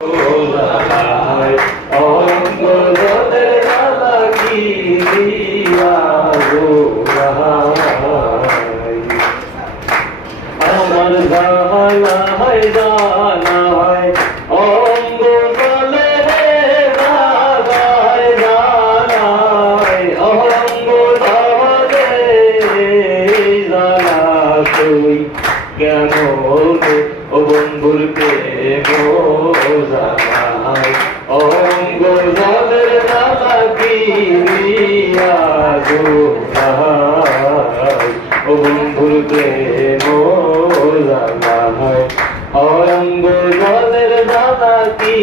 আমার জানাই জানাই অঙ্গ জলে জানাই জানাই অঙ্গ জলে জানা তুই কেন ও বন্ধুর প্রেম জানাই অঙ্গ জলের জানা কি ও বন্ধুর প্রেম অঙ্গ জলের জানা কি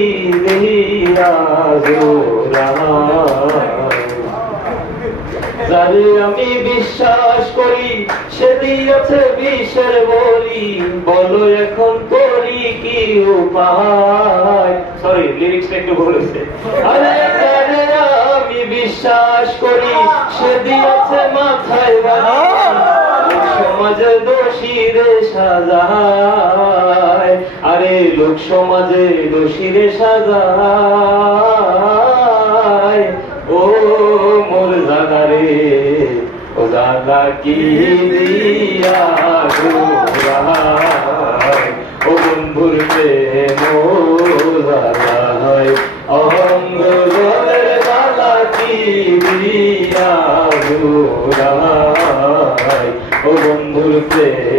যারে আমি বিশ্বাস করি সে দিয়েছে বিষের বলি, বলো এখন করি কি উপায়। সরি, লিরিক্সটা একটু বলেছে। আরে যারে আমি বিশ্বাস করি সে দিয়েছে মাথায় বালি, সমাজে দোষী রে সাজায়। আরে লোক সমাজে দোষী রে সাজায়। ও মোর জানা রে ও জানা কি দিয়া ও বন্ধুর প্রেম জানাই অঙ্গ জলের জানা কি দিয়া ও বন্ধুর প্রেম